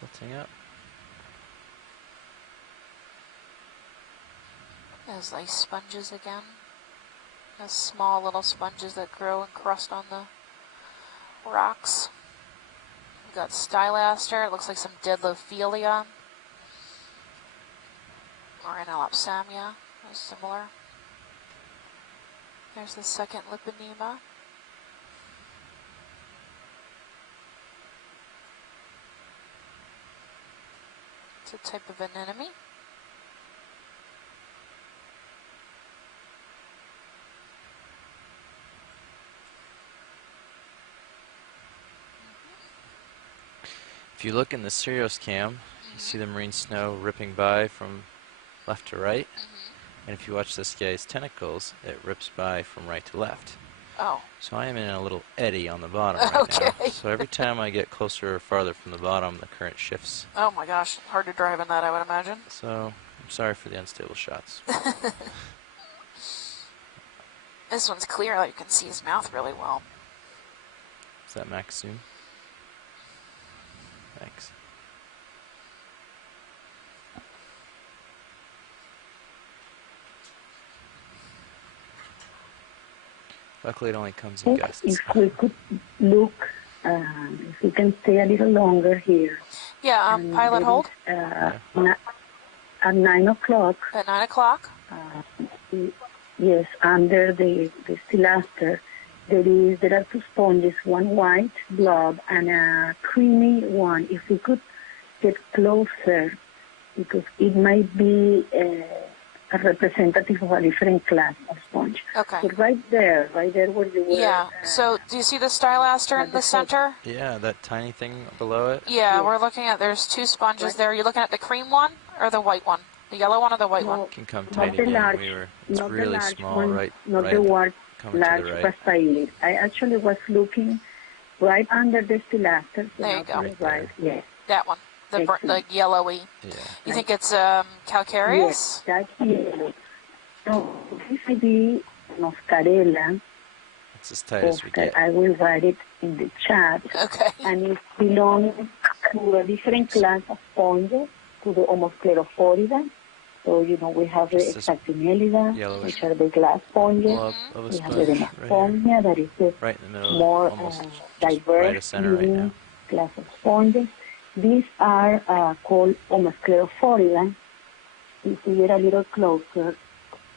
Tilting up. Those ice sponges again. Those small little sponges that grow and crust on the rocks. We've got Stylaster. It looks like some Deadlophilia. Or Analopsamia. Similar. There's the second Liponema. It's a type of anemone. If you look in the Sirius cam, you see the marine snow ripping by from left to right. And if you watch this guy's tentacles, it rips by from right to left. Oh. So I am in a little eddy on the bottom right now. So every time I get closer or farther from the bottom, the current shifts. Oh my gosh, hard to drive in that, I would imagine. So I'm sorry for the unstable shots. This one's clear, you can see his mouth really well. Is that max zoom? Thanks. Luckily, it only comes in gusts. If we could look, if we can stay a little longer here. Yeah, pilot hold. At 9 o'clock. At 9 o'clock? Yes, under the Stylaster, there are two sponges, one white blob and a creamy one. If we could get closer, because it might be a representative of a different class of sponge. Okay. So right there where you were. Yeah. So do you see the Stylaster in the center? Yeah, that tiny thing below it. Yeah, yes. We're looking at, there's two sponges there. You're looking at the cream one or the white one? The yellow one or the white one? It can come tiny again. It's really small, one, right? Not right the large right. I actually was looking right under the Stylaster. There you go. Right. Yes. That one. The yellowy. Yeah. You think it's calcareous? Yes, that's yellow. So this would be Moscarella. It's as tight as we get. I will write it in the chat. Okay. And it belongs to a different class of sponges, to the Homosclerophorida. So, we have the Hexactinellida, which are the glass sponges. We have the Demastomia, that is the right in the middle, more right diverse now. Class of sponges. These are called Homosclerophorida. If we get a little closer,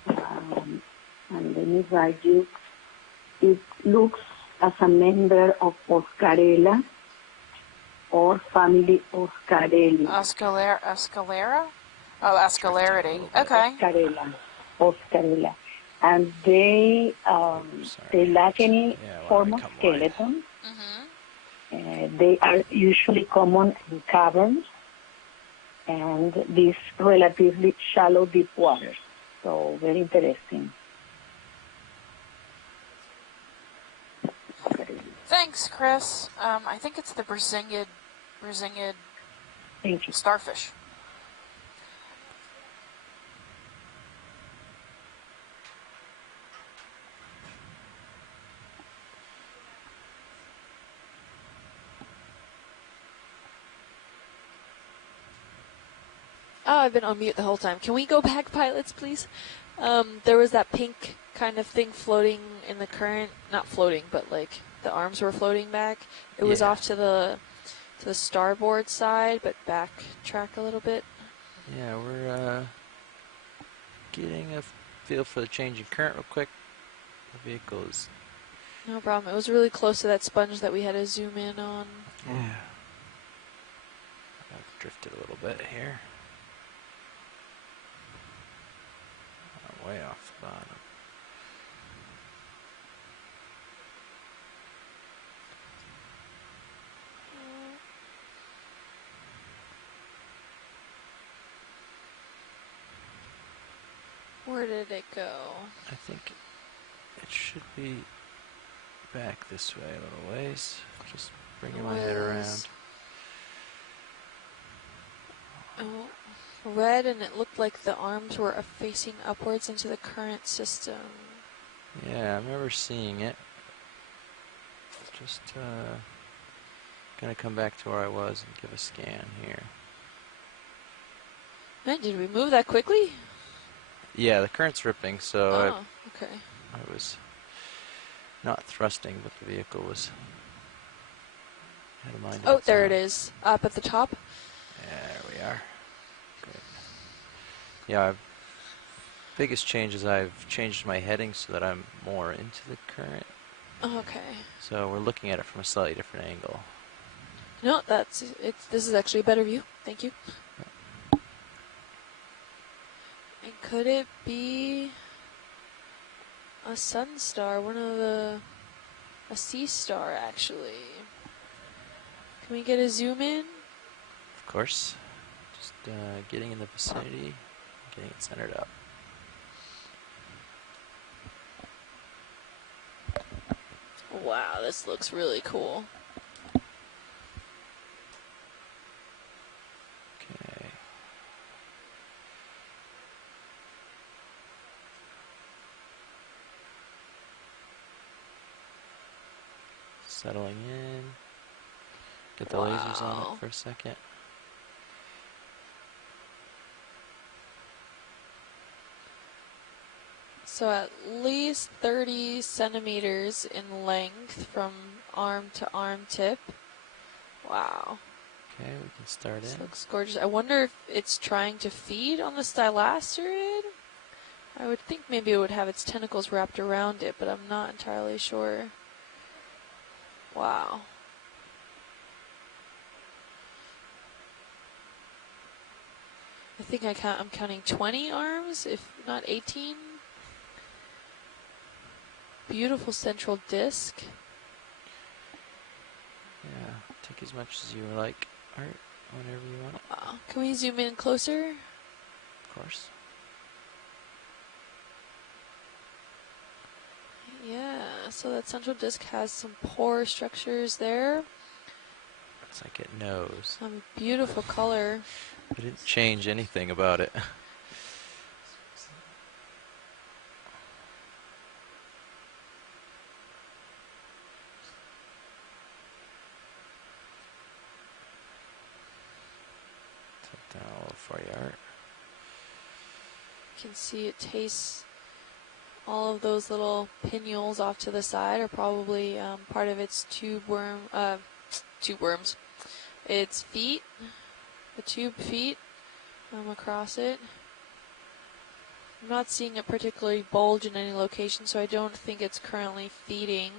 and let me write you, it looks as a member of Oscarella or family Oscarelli. Oscalera? Oh, Oscalaridae. Okay. Oscarella. And they lack any form of skeleton. They are usually common in caverns and these relatively shallow deep waters. So very interesting. Thanks, Chris. I think it's the Brazingid starfish. Oh, I've been on mute the whole time. Can we go back, pilots, please? There was that pink kind of thing floating in the current. Not floating, but like the arms were floating back. It was off to the starboard side, but backtrack a little bit. Yeah, we're getting a feel for the change in current real quick. The vehicle is... No problem. It was really close to that sponge that we had to zoom in on. Yeah. I've drifted a little bit here. Way off the bottom. Where did it go? I think it should be back this way a little ways. Just bringing my head around. Oh. Red, and it looked like the arms were facing upwards into the current system. Yeah, I remember seeing it. Just Gonna come back to where I was and give a scan here. Man, did we move that quickly? Yeah, the current's ripping, so Oh, okay. I was not thrusting, but the vehicle was had a mind of Oh, its there it own. is, up at the top. There we are. Great. Yeah, biggest change is I've changed my heading so that I'm more into the current. Okay. So we're looking at it from a slightly different angle. No, that's it. This is actually a better view. Thank you. And could it be a sun star? A sea star, actually. Can we get a zoom in? Of course, just getting in the vicinity, getting it centered up. Wow, this looks really cool. Okay. Settling in. Get the lasers on it for a second. So at least 30 centimeters in length from arm to arm tip. Wow. Okay, we can start This in. looks gorgeous. I wonder if it's trying to feed on the stylasterid. I would think maybe it would have its tentacles wrapped around it, but I'm not entirely sure. Wow. I think I'm counting 20 arms, if not 18. Beautiful central disc. Yeah, take as much as you like, Art, whenever you want it. Wow. Can we zoom in closer? Of course. Yeah, so that central disc has some pore structures there. Looks like it knows. Some beautiful color. I didn't change anything about it. Tilt down a little for you, Art. You can see it tastes all of those little pinnules off to the side are probably part of its tube worms. Its feet, the tube feet across it. I'm not seeing it particularly bulge in any location, so I don't think it's currently feeding.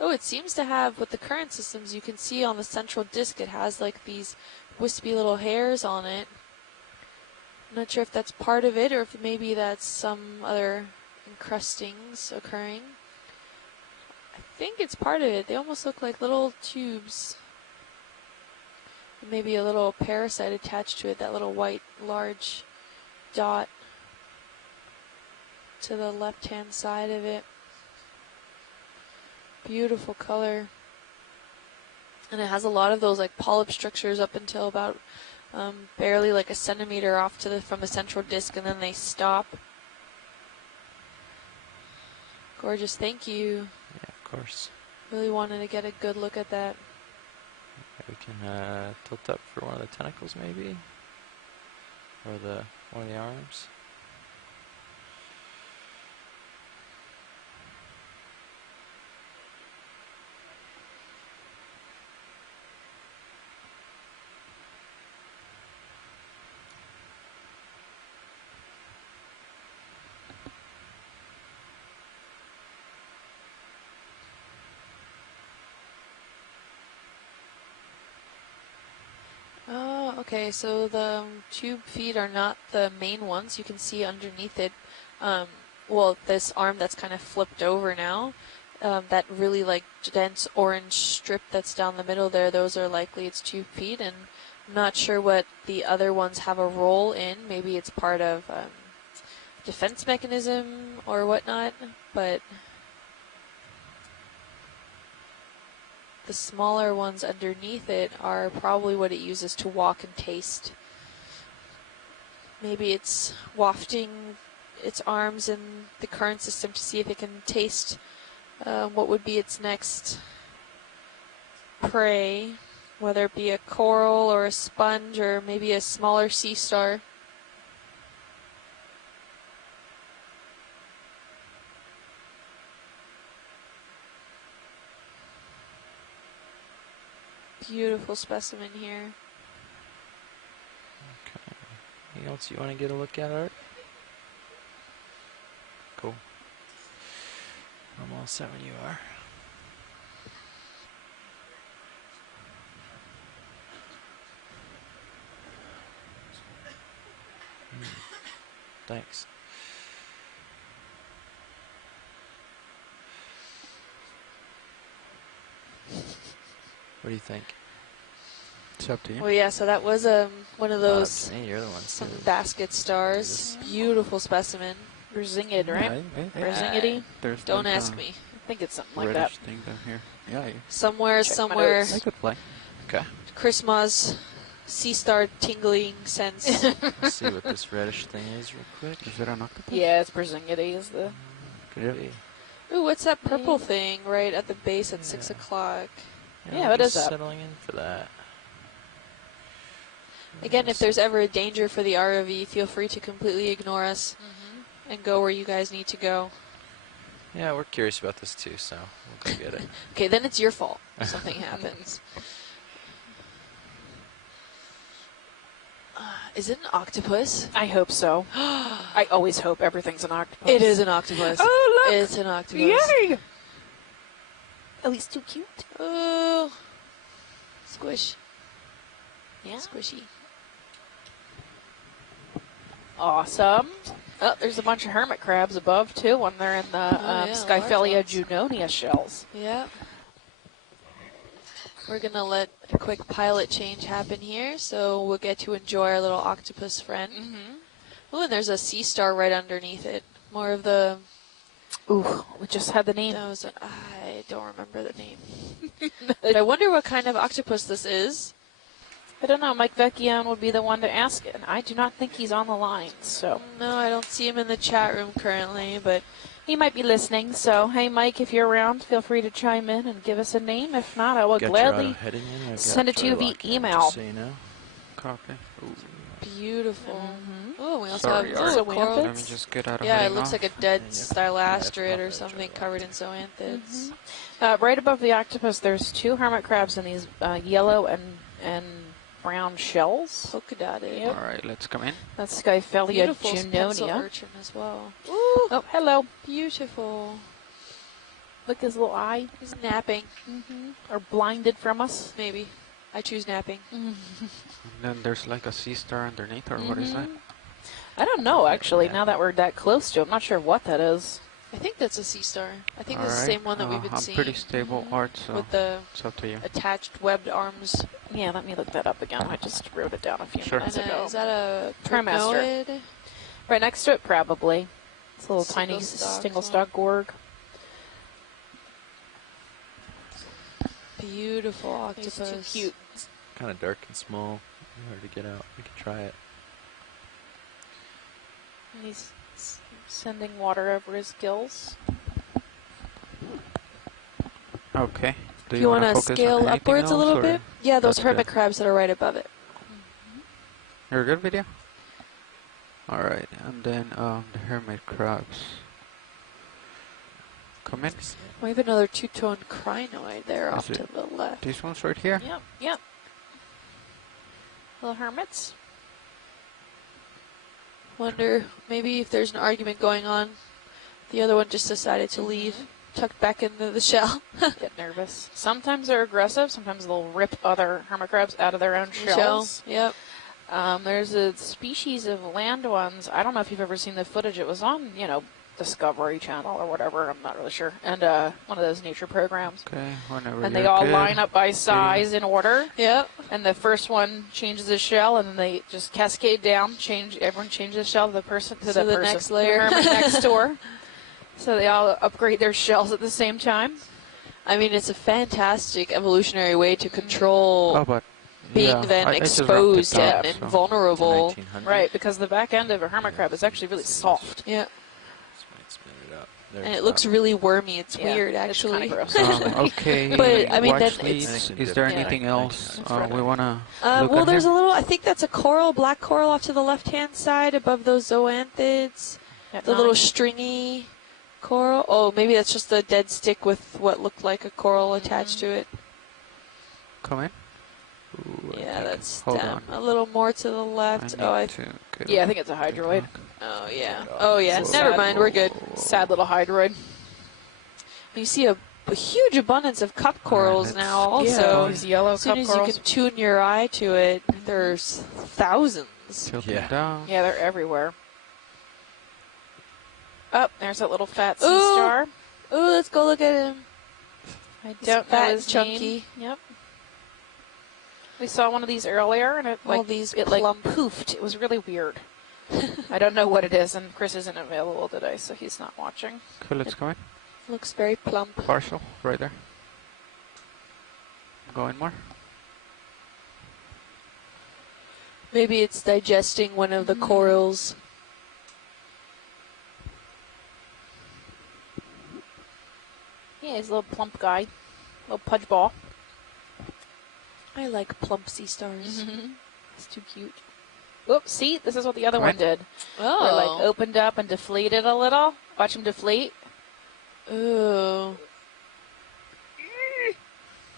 Oh, it seems to have, with the current systems, you can see on the central disc it has like these wispy little hairs on it. I'm not sure if that's part of it or if maybe that's some other encrustings occurring. I think it's part of it. They almost look like little tubes. Maybe a little parasite attached to it, that little white large dot to the left-hand side of it. Beautiful color. And it has a lot of those like polyp structures up until about barely like a centimeter off from the central disc, and then they stop. Gorgeous, thank you. Yeah, of course. Really wanted to get a good look at that. We can tilt up for one of the tentacles, maybe, or one of the arms. Oh, okay, so the tube feet are not the main ones. You can see underneath it, well, this arm that's kind of flipped over now, that really like dense orange strip that's down the middle there, those are likely its tube feet, and I'm not sure what the other ones have a role in. Maybe it's part of defense mechanism or whatnot, but the smaller ones underneath it are probably what it uses to walk and taste. Maybe it's wafting its arms in the current system to see if it can taste what would be its next prey, whether it be a coral or a sponge or maybe a smaller sea star. Beautiful specimen here. Okay. Anything else you want to get a look at, Art? Cool. I'm all set when you are. Thanks. What do you think? It's up to you. Well, yeah, so that was one of those Hey, you're the one. some basket stars. Beautiful specimen. Brazingid, right? Brazingidi? There's Don't like ask a me. I think it's something like that. reddish thing down here. Yeah, Somewhere, Check my somewhere, notes. I could fly. Okay. Christmas sea star tingling sense. Let's see what this reddish thing is real quick. Is it an octopus? Yeah, it's Brazingidi is the... Could be. Ooh, what's that purple thing right at the base at 6 o'clock? Yeah, I'm what is just that? Settling in for that. Again, if there's ever a danger for the ROV, feel free to completely ignore us and go where you guys need to go. Yeah, we're curious about this too, so we'll go get it. Okay, then it's your fault if something happens. Is it an octopus? I hope so. I always hope everything's an octopus. It is an octopus. Oh, look! It's an octopus. Yay! Oh, he's too cute. Oh, squish. Yeah. Squishy. Awesome. Oh, there's a bunch of hermit crabs above, too, when they're in the yeah, Scyphelia large ones. junonia shells. Yeah. We're going to let a quick pilot change happen here, so we'll get to enjoy our little octopus friend. Oh, and there's a sea star right underneath it. More of the... Ooh, we just had the name. I don't remember the name. But I wonder what kind of octopus this is. I don't know. Mike Vecchione would be the one to ask it. And I do not think he's on the line, so... No, I don't see him in the chat room currently, but... He might be listening, so hey, Mike, if you're around, feel free to chime in and give us a name. If not, I will gladly send it to you via email. So you know. Copy. Ooh. Beautiful. Oh, we also Sorry, have Art. coral. Let me just get out of Yeah, it heading looks off. like a dead Yeah. stylastrid Yeah, or something covered in zoanthids. Right above the octopus, there's two hermit crabs in these yellow and brown shells. Polka dotted. Yep. All right, let's come in. That's Scyphelia Beautiful pencil junonia. urchin as well. Ooh, oh, hello. Beautiful. Look at his little eye. He's napping. Or blinded from us. Maybe. I choose napping. And then there's like a sea star underneath, or what is that? I don't know, actually, Yeah. now that we're that close to it. I'm not sure what that is. I think that's a sea star. I think All it's the right. same one that we've been I'm seeing. pretty stable, Art, so With the it's up to you. attached webbed arms. Yeah, let me look that up again. I just wrote it down a few Sure. minutes And, ago. is that a Trimester. Prognoid? Right next to it, probably. It's a little tiny Single-stalk single-stalk gorg. Beautiful octopus. He's too cute. Kind of dark and small. Hard to get out. We could try it. And he's sending water over his gills. Okay. Do You want to focus on scale anything upwards a else, little or- bit? Yeah, those That's hermit good. crabs that are right above it. You're good, video? All right, and then the hermit crabs. Come in. We have another two-tone crinoid there Is off to it the left. These ones right here? Yep, yep. Little hermits. Wonder maybe if there's an argument going on. The other one just decided to leave, tucked back into the shell. Get nervous. Sometimes they're aggressive. Sometimes they'll rip other hermit crabs out of their own shells. Yep. There's a species of land ones. I don't know if you've ever seen the footage. It was on, Discovery Channel or whatever. I'm not really sure. And one of those nature programs. Okay, whenever And you're they all good. line up by size in order. Yep. And the first one changes the shell, and then they just cascade down. Everyone changes the shell to the person to So the person, next to the layer. hermit next door. So they all upgrade their shells at the same time. I mean, it's a fantastic evolutionary way to control Oh, but being yeah, then I just exposed wrapped it and up, so- vulnerable. 1900. Right, because the back end of a hermit crab is actually really soft. Yeah. Just might spin it up. They're And it looks trout. really wormy. It's Yeah, weird, it's actually. kinda gross. Okay. But, I mean, watch that leads. it's- Is there Yeah, anything I else can- It's we red. want to look Well, at there's here? a little, I think that's a coral, black coral off to the left-hand side above those zoanthids. At The little 9. stringy coral. Oh, maybe that's just a dead stick with what looked like a coral attached to it. Come in. Ooh, I Yeah, think- that's Hold them. on. A little more to the left. I Oh, need to get Yeah, I a think it's a good hydroid. look. oh yeah. Whoa. Oh yeah. It's a Never sad- mind. We're good. Sad little hydroid. You see a huge abundance of cup corals let's now. keep Yeah, Also, these yellow as soon cup as corals. you can tune your eye to it, there's thousands. Tilting Yeah. down. Yeah, they're everywhere. Oh, there's that little fat sea Ooh. star. Ooh, let's go look at him. I He's don't know fat his and chunky. name. Yep. We saw one of these earlier, and it All like these it like plump- poofed. It was really weird. I don't know what it is, and Chris isn't available today, so he's not watching. Okay, let's go in. Looks very plump. Partial, right there. Go in more. Maybe it's digesting one of the corals. Yeah, he's a little plump guy, little pudge ball. I like plump sea stars. It's too cute. Oops, see, this is what the other Come one in. did. Oh. Where like opened up and deflated a little. Watch him deflate. Ooh.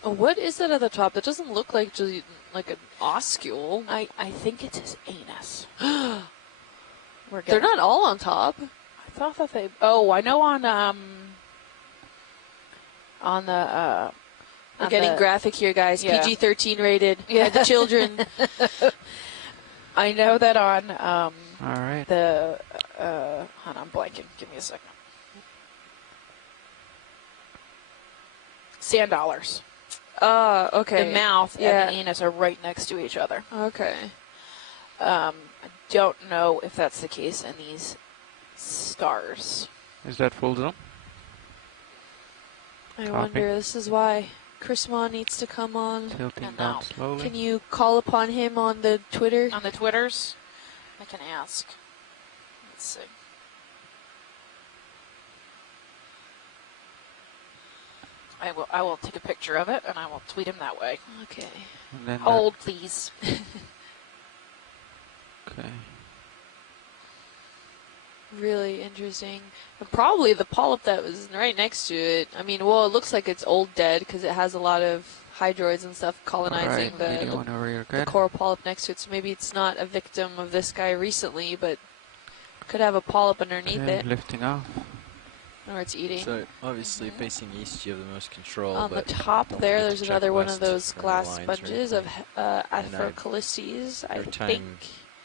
Oh, what is that at the top? That doesn't look like just like an oscule. I think it's his anus. We're They're getting- not all on top. I thought that they. Oh, I know on the. We're on getting the- graphic here, guys. Yeah. PG-13 rated. Yeah. The children. I know that on All right. the. Hold on, I'm blanking. Give me a second. Sand dollars. Okay. The mouth Yeah. and the anus are right next to each other. Okay. I don't know if that's the case in these stars. Is that full zoom? I Copy. wonder, this is why Chris Ma needs to come on. Tilting And down out. slowly. Can you call upon him on the Twitter? On the Twitters, I can ask. Let's see. I will take a picture of it and I will tweet him that way. Okay. And then Hold, please. okay. Really interesting. And probably the polyp that was right next to it. I mean, well, it looks like it's old dead because it has a lot of hydroids and stuff colonizing Alright, video the whenever you're the good. coral polyp next to it. So maybe it's not a victim of this guy recently, but could have a polyp underneath Okay, it, lifting off. or it's eating. So obviously facing east, you have the most control. On the but top don't there, forget there's to check another one west of those for any glass lines or sponges of anything. Afrocalypses, I Every time think.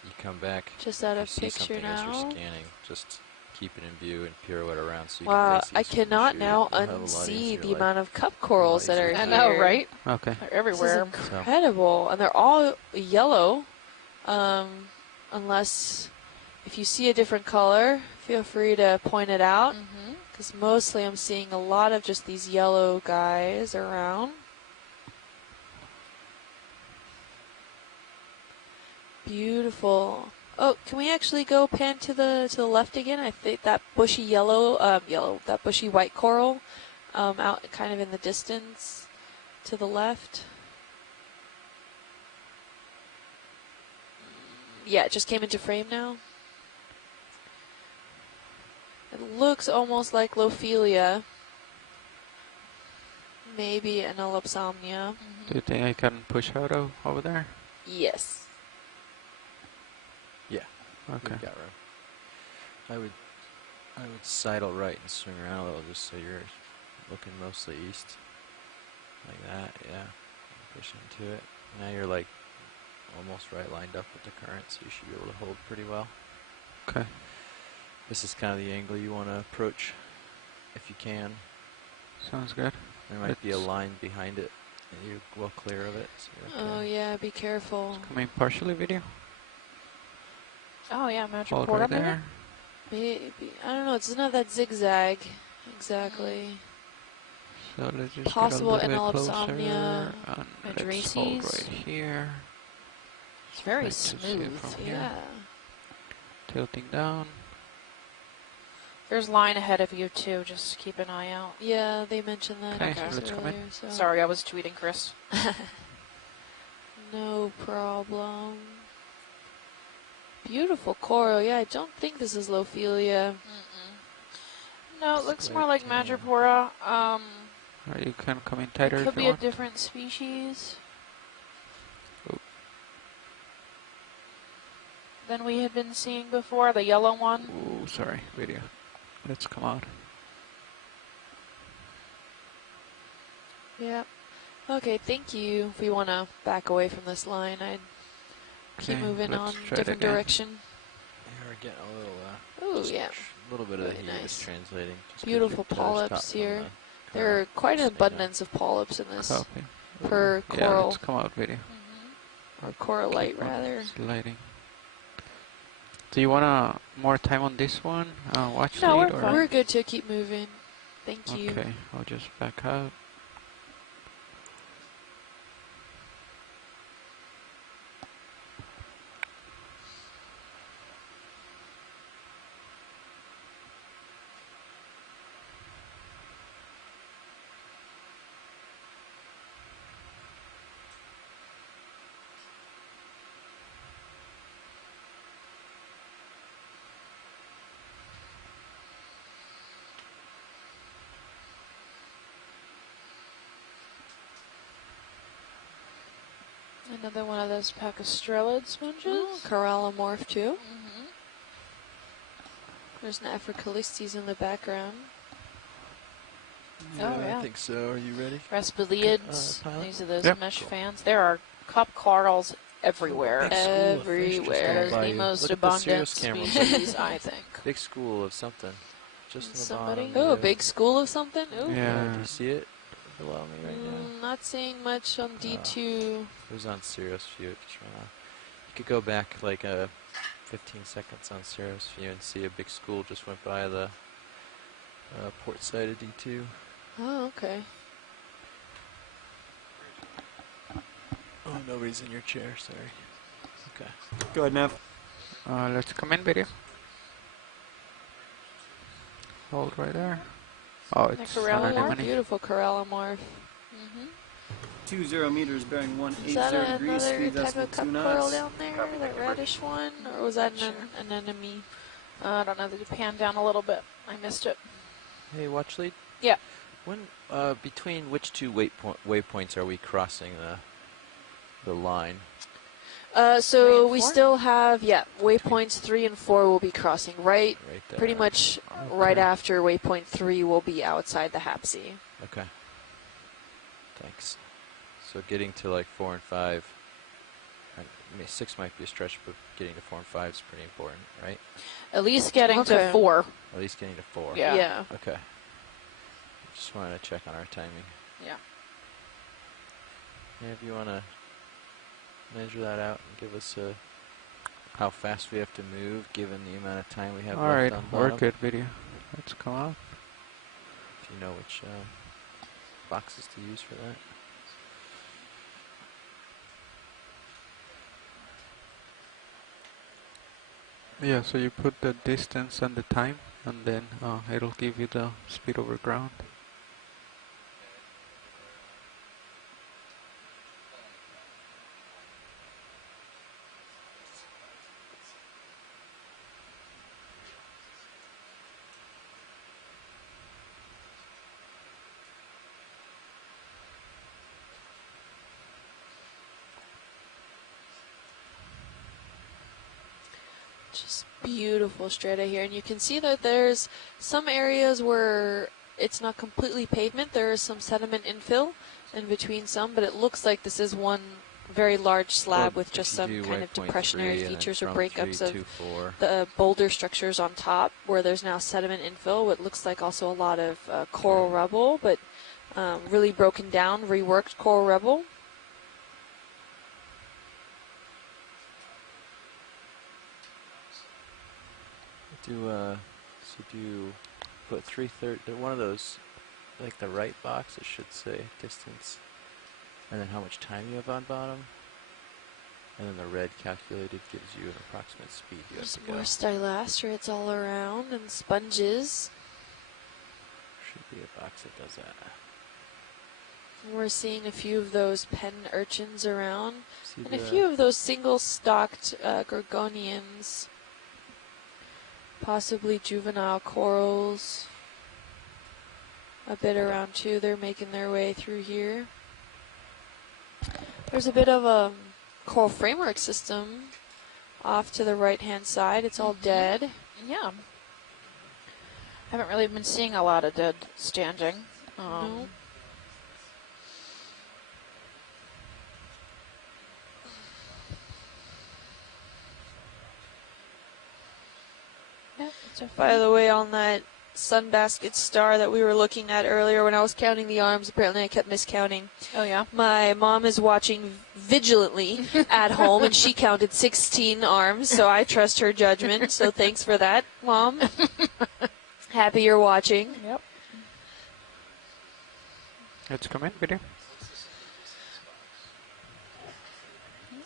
you come back, Just out if you of see picture something as you're now. scanning, just keep it in view and pirouette around so you Wow, can face I east when you cannot shoot. now You'll have a lot unsee easier the light. amount of cup corals that are easier I here. know, right? Okay. They're This is everywhere. incredible, and they're all yellow. Unless if you see a different color, feel free to point it out. Mm-hmm. Because mostly I'm seeing a lot of just these yellow guys around. Beautiful. Oh, can we actually go pan to the left again? I think that bushy that bushy white coral, out kind of in the distance to the left. Yeah, it just came into frame now. It looks almost like Lophelia. Maybe an Elopsomnia. Do you think I can push out over there? Yes. Okay. You've got room. I would sidle right and swing around a little just so you're looking mostly east. Like that, yeah. Push into it. Now you're like almost right lined up with the current, so you should be able to hold pretty well. Okay. This is kind of the angle you want to approach if you can. Sounds good. There might be a It's- line behind it and you're well clear of it. So you're Oh okay. yeah, be careful. Coming partially video. Oh, yeah, magic Hold port right up there. there. Maybe, I don't know. It's not that zigzag exactly. So let's just Possible get a little bit Anelopsomnia, closer. And let's hold Madraces. right here. It's very Like to see it smooth. from here. Yeah. Tilting down. There's line ahead of you too. Just keep an eye out. Yeah, they mentioned that Okay, let's come in. earlier. So. Sorry, I was tweeting Chris. No problem. Beautiful coral. Yeah, I don't think this is Lophelia. No, it looks more like Yeah. Madrepora. Or you can come in tighter It if could you be a want. different species Oh. than we had been seeing before, the yellow one. Oh, sorry, video. Let's come out. Yeah. Okay, thank you. If we want to back away from this line, I'd keep Okay, moving let's on try it different again. direction. Yeah, we're getting a little. Oh, just yeah. A little bit of the Really heat nice. is translating. Just 'cause Beautiful your toes polyps caught from here. the There are current. quite an Stay down. abundance of polyps in this Copy. per Yeah, coral, let's come out video. or coralite Keep on rather. Sliding. Do you want more time on this one? Watch No, lead we're or? fine. We're good to keep moving. Thank you. Okay, I'll just back out. Another one of those pacostrelid sponges. Oh, corallimorph too. There's an Africalistes in the background. Oh, yeah. I think so. Are you ready? Raspilids. Pilot? These are those Yep. mesh fans. There are cup corals everywhere. Big school of fish just Everywhere. going There's by the you. most Look at the abundant Sirius camera. species, I think. Big school of something. Just in the Somebody? bottom. Oh, a yeah. big school of something? Ooh. Yeah. Do you see it below me right now? Not seeing much on D2. It was on Sirius View. It just ran off. You could go back like 15 seconds on Sirius View and see a big school just went by the port side of D2. Oh, okay. Oh, nobody's in your chair. Sorry. Okay. Go ahead, Nev. Let's come in video. Hold right there. Oh, The it's corallimorph, Southern-Miami. beautiful corallimorph. 20 meters bearing Is that 180 degrees, another speed type decimal of cup 2 coral knots. down there, that reddish one, or was that Sure. an enemy? I don't know. Did you pan down a little bit? I missed it. Hey, watch lead. Yeah. When between which two waypoints are we crossing the line? So Three and we four? still have, waypoints 3 and 4 will be crossing right Right there. pretty much right after waypoint 3 will be outside the Hapsy. Okay. Thanks. So getting to like 4 and 5. I mean, 6 might be a stretch, but getting to 4 and 5 is pretty important, right? At least getting Okay. to 4. At least getting to 4. Yeah. Okay. Just wanted to check on our timing. Yeah. Yeah, if you want to measure that out and give us how fast we have to move given the amount of time we have Alright, left on we're bottom. good video. Let's come out. If you know which boxes to use for that. Yeah, so you put the distance and the time, and then it'll give you the speed over ground. Just beautiful strata here, and you can see that there's some areas where it's not completely pavement. There is some sediment infill in between some, but it looks like this is one very large slab with just some kind of depressionary features or breakups of the boulder structures on top, where there's now sediment infill, what looks like also a lot of coral rubble, but really broken down, reworked coral rubble. Do you put 3/3? One of those, like the right box, it should say distance, and then how much time you have on bottom. And then the red calculated gives you an approximate speed you have There's to go. more stylastrids all around and sponges. Should be a box that does that. We're seeing a few of those pen urchins around, See and a the- few of those single-stalked gorgonians. Possibly juvenile corals. A bit around too. They're making their way through here. There's a bit of a coral framework system off to the right-hand side. It's all dead. Yeah. Haven't really been seeing a lot of dead standing. No. Yeah, it's a By the way, on that sunbasket star that we were looking at earlier, when I was counting the arms, apparently I kept miscounting. Oh, yeah. My mom is watching vigilantly at home, and she counted 16 arms, so I trust her judgment. So thanks for that, Mom. Happy you're watching. Yep. Let's come in, video.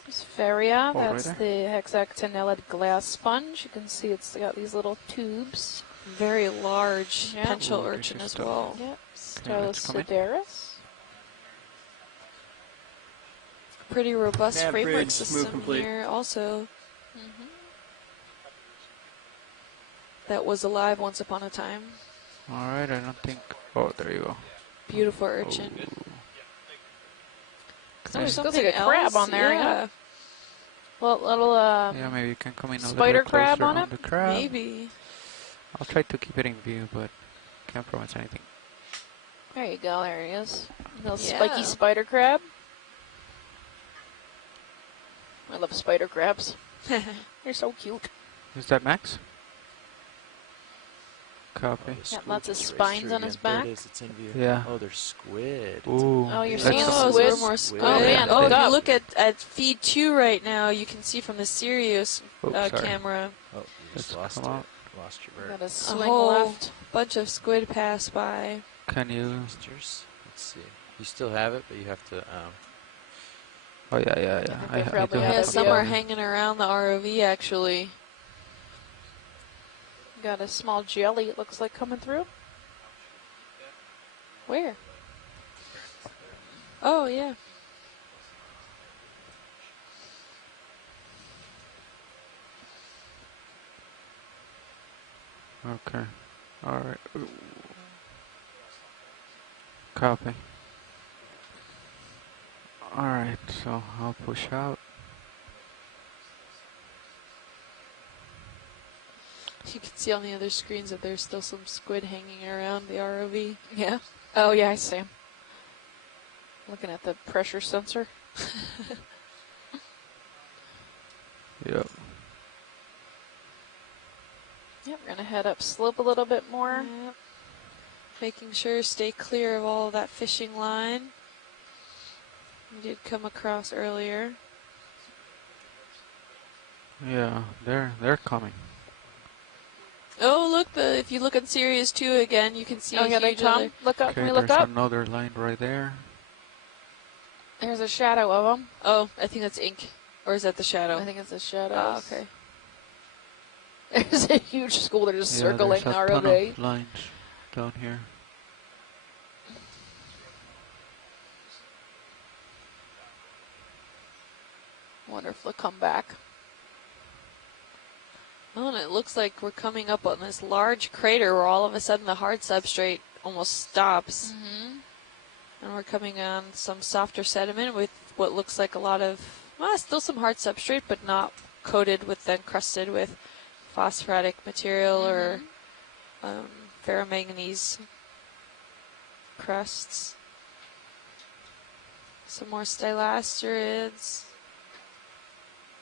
Sphaeria, Oh, right that's there. the hexactinellid glass sponge. You can see it's got these little tubes. Very large Yeah. pencil Ooh, urchin this as is tough. well. Yep. let's come in. Stylosodaris. Pretty robust Nav framework bridge, move system complete. here also Mm-hmm. that was alive once upon a time. Alright, I don't think. Oh, there you go. Beautiful urchin. Oh. Oh, there's Something like a crab else? on there, yeah. Little Yeah, maybe you can come in a little spider bit crab closer on it? the crab. Maybe. I'll try to keep it in view, but can't promise anything. There you go, there he is. Little Yeah. spiky spider crab. I love spider crabs. They're so cute. Is that Max? Oh, Copy. the squid lots of just raced spines through on his again. There back. it is, it's in view. Yeah. Oh, there's squid. It's Ooh. Oh, you're let's seeing come- squid? There's more Squid. squid. Oh, man, Oh, look if you up. look at feed 2 right now, you can see from the Sirius Oh, sorry. camera, Oh, you just Let's lost come it. out. Lost your bird. Got a a swing whole left. bunch of squid pass by. Can you? Lost yours? Let's see. You still have it, but you have to. Oh yeah, yeah, think yeah. they probably do have Yeah, have that some view. are hanging around the ROV actually. Got a small jelly, it looks like, coming through. Where? Oh, yeah. Okay. Alright. Copy. Alright, so I'll push out. You can see on the other screens that there's still some squid hanging around the ROV. Yeah. Oh, yeah, I see him. Looking at the pressure sensor. Yep. Yep, we're going to head up slope a little bit more. Yep. Making sure stay clear of all that fishing line. We did come across earlier. Yeah, they're coming. Oh, look! If you look at Sirius 2 again, you can see Oh, a yeah, they huge come. other- Look up. Okay, Can we look there's up? another line right there. There's a shadow of them. Oh, I think that's ink. Or is that the shadow? I think it's a shadow. Oh, okay. There's a huge school. They're just Yeah, circling there's a ton ROV. of lines down here. Wonder if they'll come back. Oh, and it looks like we're coming up on this large crater where all of a sudden the hard substrate almost stops. Mm-hmm. And we're coming on some softer sediment with what looks like a lot of, well, still some hard substrate, but not coated with, encrusted with phosphoratic material or ferromanganese crusts. Some more stylasterids.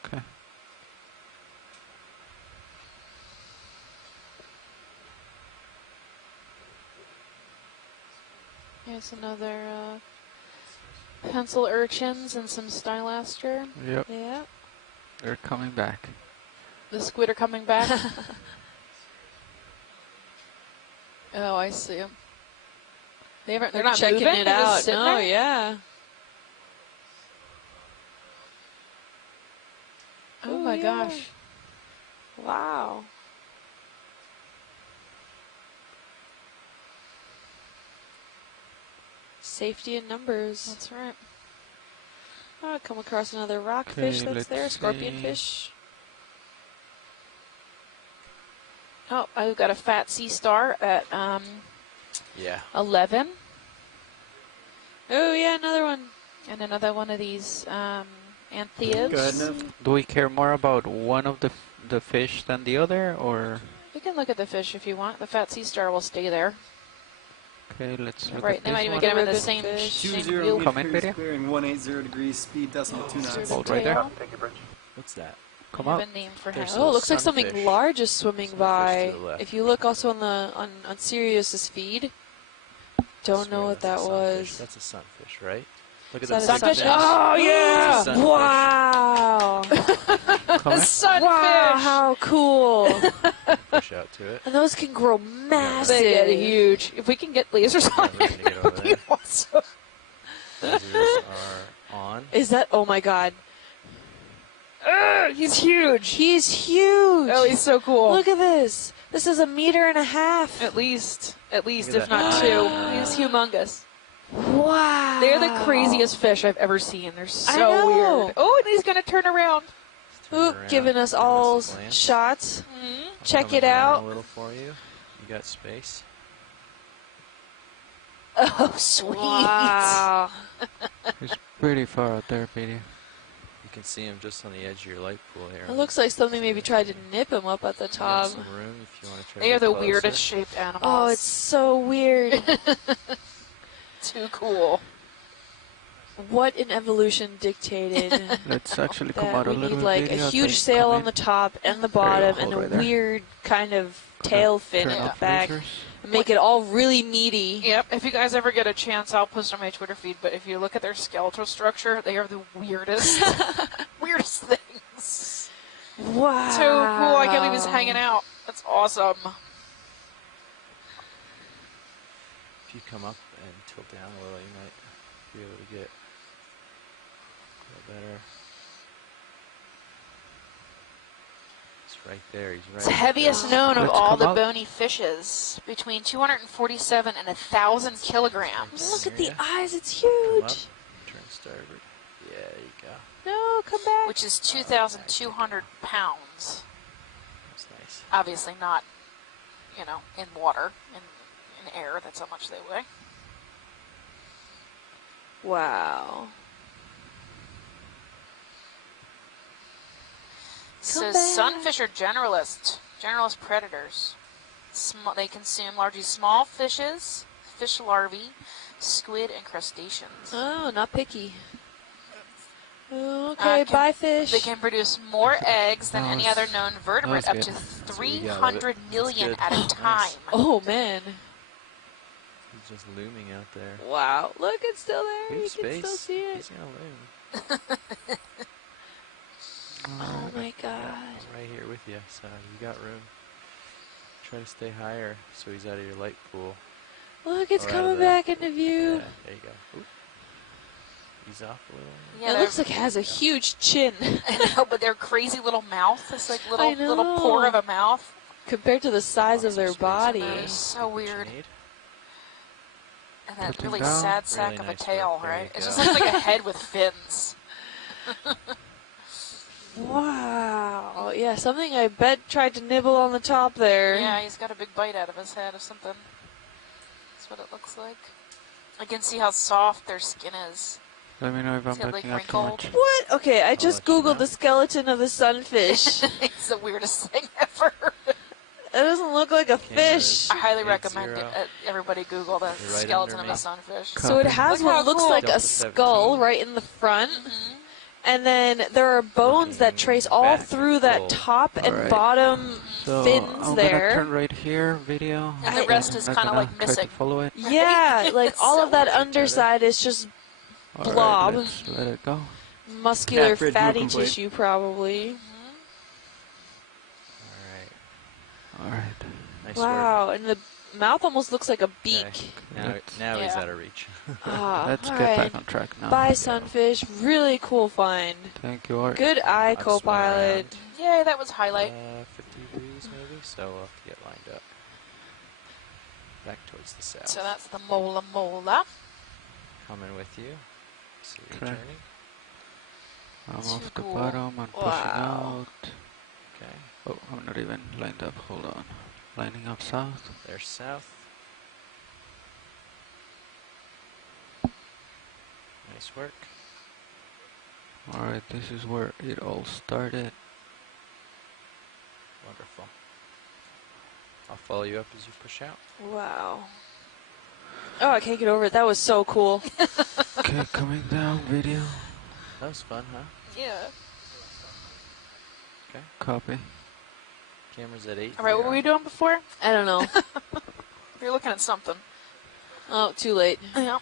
Okay. Here's another pencil urchins and some stylaster. Yep, Yeah. they're coming back. The squid are coming back. Oh, I see them. They're not checking moving, it they're just out. sitting No, there? yeah. my yeah. gosh. Wow. Safety in numbers. That's right. Oh, come across another Okay, rockfish that's let's there, see. scorpionfish. Oh, I've got a fat sea star at Yeah. 11. Oh yeah, another one. And another one of these anthias. Go ahead, Nev. Do we care more about one of the fish than the other, or? You can look at the fish if you want. The fat sea star will stay there. Okay, let's look Right, at they might this even one. get them in the Ribbon same, fish. same 20 view. leaf Come in, cruise video. clearing 180 degrees, speed decimal 29. Hold right there. What's that? Come I have up. a name for him. There's Oh, a it looks like something sunfish. large is swimming Sunfish by. to the left. If you look also on the on Sirius's feed, don't know Swear what that's that a sunfish. was. That's a sunfish, right? Look at Is that that a big sunfish? fin. Oh, yeah! It's a sunfish. Wow! Come in. Sunfish! Wow, how cool! Push out to it. And those can grow massive. They get huge. If we can get lasers on Yeah, we're here, gonna get over that would be there. awesome. Lasers are on. Is that? Oh my God! He's huge. He's huge. Oh, he's so cool. Look at this. This is 1.5 meters. At least, Look if at not that. 2. He's humongous. Wow! They're the craziest fish I've ever seen. They're I so know. weird. Oh, and he's gonna turn around. Turn Oop, around, giving us give all a glance. shots. Check Coming it around out. a little for you. You got space. Oh, sweet. Wow. It's pretty far out there, video. You can see him just on the edge of your light pool here. It looks like something maybe tried to nip him up at the You got top. some room if you want to try. They to are get the closer. weirdest shaped animals. Oh, it's so weird. too cool. What an evolution dictated Let's actually come that out a we little need bit. like video. a huge Okay, sail come on in. the top and the There you bottom go, and hold a right there. weird kind of tail fin Turn in the off back. lasers. And make it all really meaty. Yep, if you guys ever get a chance, I'll post on my Twitter feed, but if you look at their skeletal structure, they are the weirdest, weirdest things. Wow. So cool, I can't believe he's hanging out. That's awesome. If you come up and tilt down a little, you might be able to get a little better. It's right there. He's right. It's the heaviest known of Let's all come the up. bony fishes, between 247 and 1,000 kilograms. Look at the Yeah. eyes, it's Come up. huge. Turn starboard. Yeah, there you go. No, come back. Which is 2,200 pounds. That's nice. Obviously not, in water, in air. That's how much they weigh. Wow. So back. sunfish are generalist predators. They consume largely small fishes, fish larvae, squid, and crustaceans. Oh, not picky. Okay, Can- bye fish. They can produce more eggs than That any was- other known vertebrate, up good. to what we got of it. 300 million That's at good. a time. Oh man. He's just looming out there. Wow. Look, it's still there. Give You him can still space. see it. He's gonna loom. Oh my god. I'm right here with you, so you got room. Try to stay higher so he's out of your light pool. Look, it's Or out of coming the- back into Yeah, view. there you go. Oop. Ease off a little. Yeah, It looks like it has a huge chin I know, but their crazy little mouth, this like I little pore of know. a mouth. compared to the size of their Space in body. there. They're so What you weird. need. And that Put them really down. sad sack Really of nice a tail, work. There right? you It go. just looks like a head with fins. Wow. Yeah, something I bet tried to nibble on the top there. Yeah, he's got a big bite out of his head or something. That's what it looks like. I can see how soft their skin is. Let me know if I'm It's got, like, looking up too wrinkled. much. What? Okay, I just let you googled know. the skeleton of the sunfish. It It's the weirdest thing ever. doesn't look like a Cameras. fish. I highly 80. recommend it. Everybody Google the You're right skeleton under of a me. sunfish. Copy. So it has Look how what looks cool. like a Delta skull 17. right in the front, Mhm. and then there are bones that Looking trace all back and through that forth. top and Alright. bottom So fins I'm there. gonna turn right here, video. And the I'm rest is not kinda gonna like try missing. to follow it. Yeah, like It's all so of that weird. underside is just Alright, blob. let's let it go. muscular Cat fridge fatty move complete. tissue, probably. All right. Alright. Nice work. Wow, and the mouth almost looks like a beak. Okay. Let's- Now he's Yeah. out of reach. Ah, Let's all get right. back on track now. Bye, Sunfish. Really cool find. Thank you, Art. Good eye, I'll just run co-pilot. around. Yay, that was highlight. 50 degrees maybe, so we'll have to get lined up. Back towards the south. So that's the Mola Mola. Coming with you. See you Okay. turning. I'm Too off the cool. bottom and pushing Wow. out. Okay. Oh, I'm not even lined up. Hold on. Lining up south. There's south. Nice work. Alright, this is where it all started. Wonderful. I'll follow you up as you push out. Wow. Oh, I can't get over it. That was so cool. Okay, coming down, video. That was fun, huh? Yeah. Okay. Copy. Camera's at 8. All right, what were we doing before? I don't know. We were looking at something. Oh, too late. Yeah.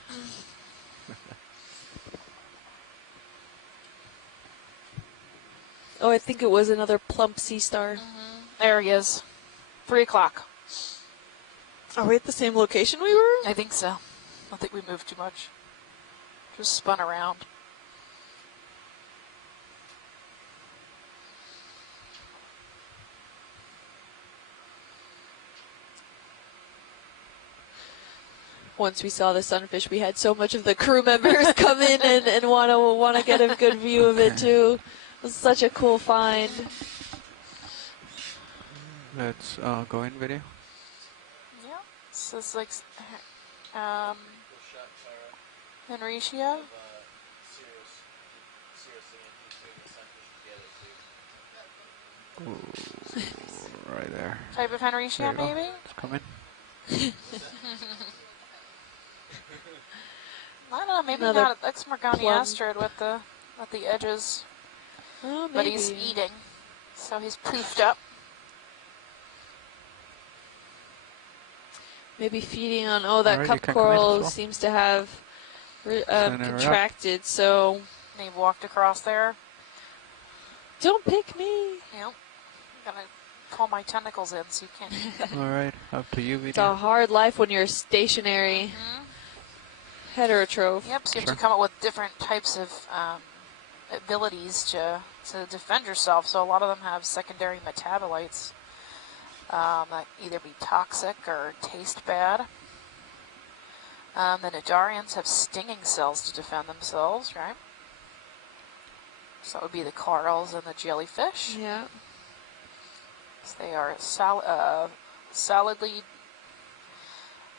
Oh, I think it was another plump sea star. There he is. 3 o'clock. Are we at the same location we were? I think so. I don't think we moved too much. Just spun around. Once we saw the sunfish, we had so much of the crew members come in and want to get a good view of it too. It was such a cool find. Let's go in video. Yeah. So it's like, Henricia. Ooh, right there. Type of There Henricia, you go. maybe? It's coming. I don't know, maybe Another not. That's Morgani plum. asteroid with the edges. Oh, But maybe. he's eating. So he's poofed up. Maybe feeding on. Oh, that Alright, cup you can come in coral as well. seems to have Send her up. contracted. So And he walked across there. don't pick me. Yep. I'm gonna pull my tentacles in so you can't eat them. Alright, up to you, It's a video. hard life when you're stationary. Heterotroph. Yep, so you have Sure. to come up with different types of abilities to defend yourself. So a lot of them have secondary metabolites that either be toxic or taste bad. The Nidarians have stinging cells to defend themselves, right? So that would be the corals and the jellyfish. Yeah. So they are solidly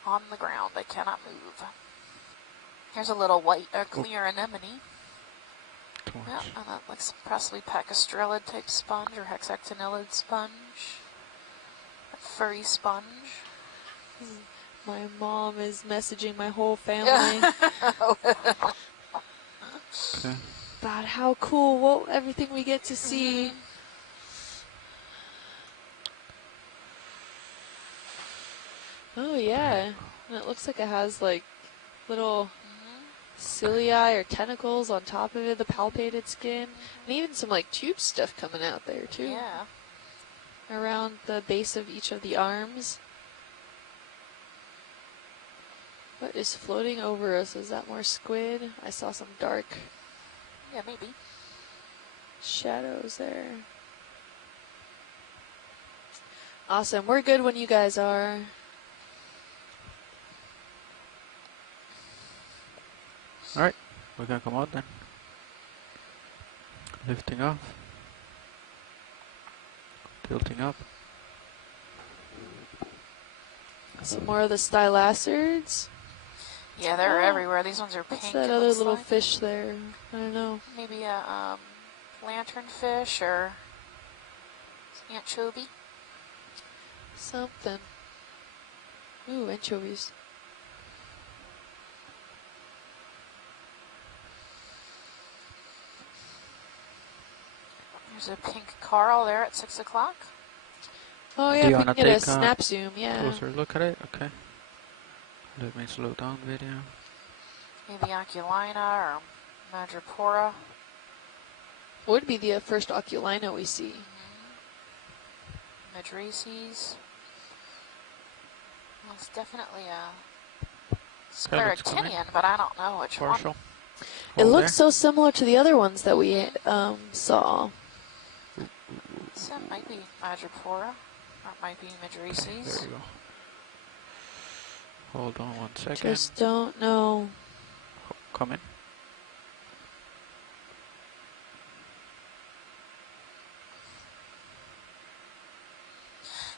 on the ground. They cannot move. Here's a little white, clear anemone. Too Yeah, much. and that looks possibly pacastrelid type sponge or hexactinellid sponge. A furry sponge. My mom is messaging my whole family Okay. about how cool everything we get to see. Oh yeah, and it looks like it has like little cilia or tentacles on top of it, the palpated skin, and even some like tube stuff coming out there too, Yeah. around the base of each of the arms. What is floating over us? Is that more squid? I saw some dark Yeah, maybe. shadows there. Awesome. We're good when you guys are. Alright, we can come out then. Lifting off. Tilting up. Some more of the stylacids. Yeah, they're Oh. everywhere. These ones are pink. What's that it other looks little like. fish there? I don't know. Maybe a lanternfish or anchovy. Something. Ooh, anchovies. There's a pink coral there at 6 o'clock. Oh Do yeah, you if we wanna can get a take a snap zoom, yeah. Closer look at it, okay. Let me slow down video. Maybe Oculina or Madrepora. Would be the first oculina we see. Madraces. It's definitely a Pilots coming. scleractinian, but I don't know which Partial. one. It Hold looks so similar to the other ones that we saw. So it might be Madrepora, or it might be there. Madrices. There you go. Hold on 1 second. Just don't know. Coming.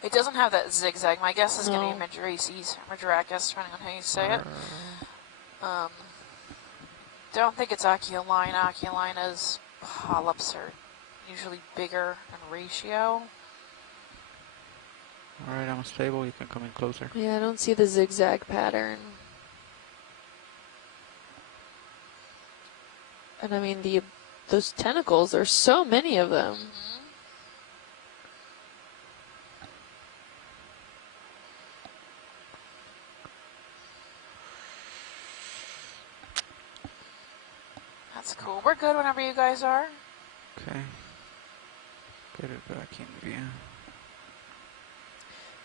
It doesn't have that zigzag. My guess is going to No. be Madrices, or Madracus, depending on how you say it. Don't think it's Okeanos. Okeanos polyps are usually bigger in ratio. Alright, I'm stable. You can come in closer. Yeah, I don't see the zigzag pattern. And I mean, those tentacles, there's so many of them. That's cool. We're good whenever you guys are. Okay. Get it back in view.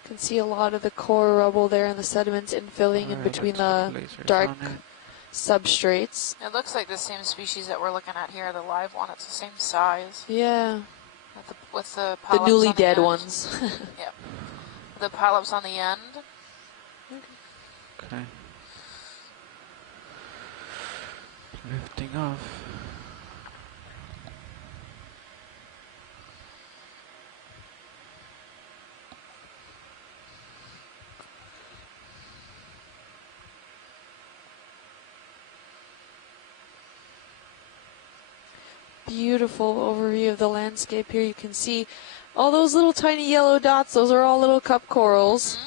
Can see a lot of the core rubble there and the sediments infilling in Alright, between let's the put lasers dark on it. substrates. It looks like the same species that we're looking at here, the live one. It's the same size. Yeah, With the the polyps newly on the dead end. ones. Yep. The polyps on the end. Okay. Lifting off. Beautiful overview of the landscape here. You can see all those little tiny yellow dots. Those are all little cup corals.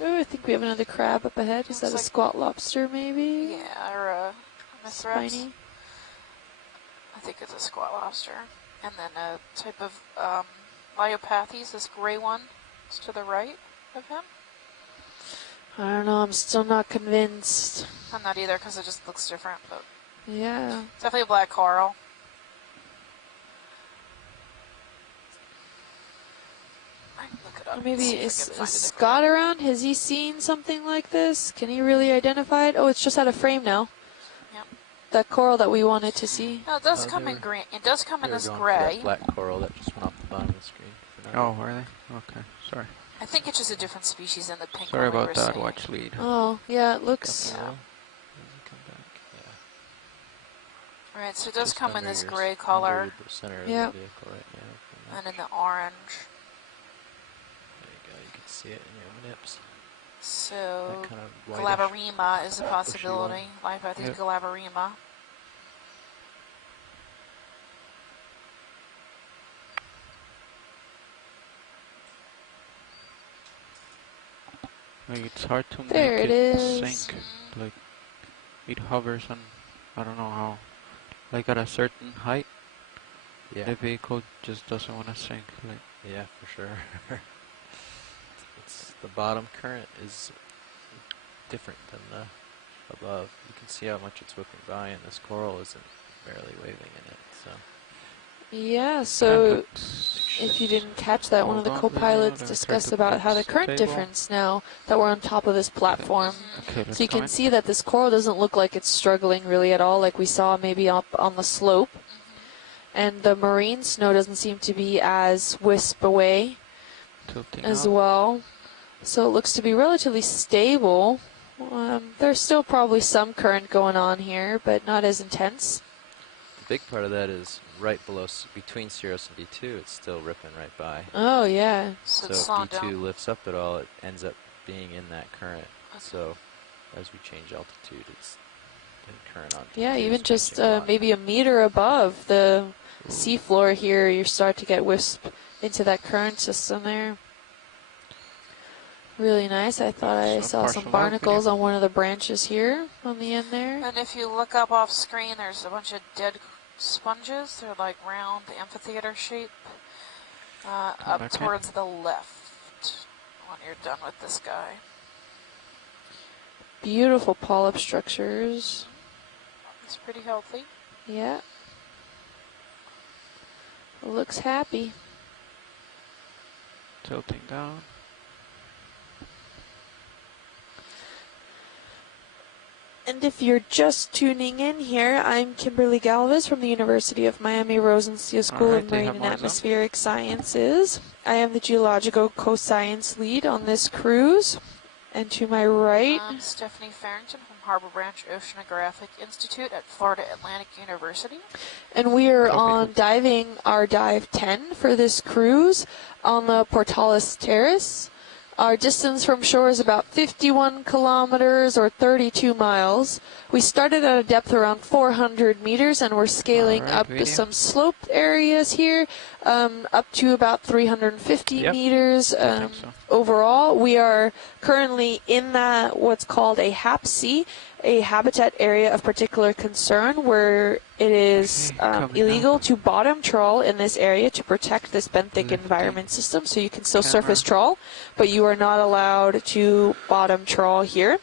Oh, I think we have another crab up ahead. Is that a Looks like- squat lobster, maybe? Yeah, or a Mithrax. Spiny. I think it's a squat lobster. And then a type of Myopathes, this gray one, is to the right of him. I don't know. I'm still not convinced. I'm not either because it just looks different, but Yeah. it's definitely a black coral. I can look it up. Or and maybe see if I is can find a Scott around? Has he seen something like this? Can he really identify it? Oh, it's just out of frame now. Yep. That coral that we wanted to see. No, it does Oh, come they in were- green. It does come in They were this going for gray. that black coral that just went off the bottom of the screen. For now. Oh, are they? Okay, sorry. I think it's just a different species than the pink Sorry one we about were that, seeing. watch lead. Oh, yeah, it looks. Yeah. Does it come back? Yeah. Right, so it does Just come in under this your gray under color the center Yep. of the vehicle right now. and in the orange. There you go. You can see it in your nips. So That kind of whitish. Glavarema is a possibility. Myopathes Yep. Glavarema. Like, it's hard to There make it is. sink. Like, it hovers on, I don't know how, like at a certain height, Yeah. the vehicle just doesn't want to sink. Like, Yeah, for sure. It's the bottom current is different than the above. You can see how much it's whipping by, and this coral isn't barely waving in it. So Yeah, so looks if you didn't catch that, one of the Hold on, co-pilots video, discussed try to about how the fix current table. difference now that we're on top of this platform. okay, let's So you come can in. see that this coral doesn't look like it's struggling really at all, like we saw maybe up on the slope. And the marine snow doesn't seem to be as wisp away Tilting as up. well. So it looks to be relatively stable. There's still probably some current going on here, but not as intense. the big part of that is right below, between Cirrus and D2, it's still ripping right by. Oh, yeah. So So it's if slowing D2 down. lifts up at all, it ends up being in that current. So as we change altitude, it's the current on. Yeah, D2 is even just changing a lot. maybe a meter above the seafloor here, you start to get wisp into that current system there. Really nice. I thought I Some saw some partial barnacles on one of the branches here on the end there. And if you look up off screen, there's a bunch of dead sponges. They're like round amphitheater shape up back in. towards the left when you're done with this guy. Beautiful polyp structures. It's pretty healthy. Yeah. Looks happy. Tilting down. And if you're just tuning in here, I'm Kimberly Galvez from the University of Miami Rosenstiel School Alright, of do you Marine have and more zoom? Atmospheric Sciences. I am the Geological Co-Science Lead on this cruise. And to my right, I'm Stephanie Farrington from Harbor Branch Oceanographic Institute at Florida Atlantic University. and we are Copy. on diving our dive 10 for this cruise on the Pourtales Terrace. Our distance from shore is about 51 kilometers or 32 miles. We started at a depth around 400 meters and we're scaling Alright, up video. some sloped areas here, up to about 350 Yep. meters. I think so. Overall, we are currently in that what's called a HAPC, a habitat area of particular concern, where it is coming illegal up. to bottom trawl in this area to protect this benthic Lifting environment system. So you can still camera. surface trawl, but you are not allowed to bottom trawl here.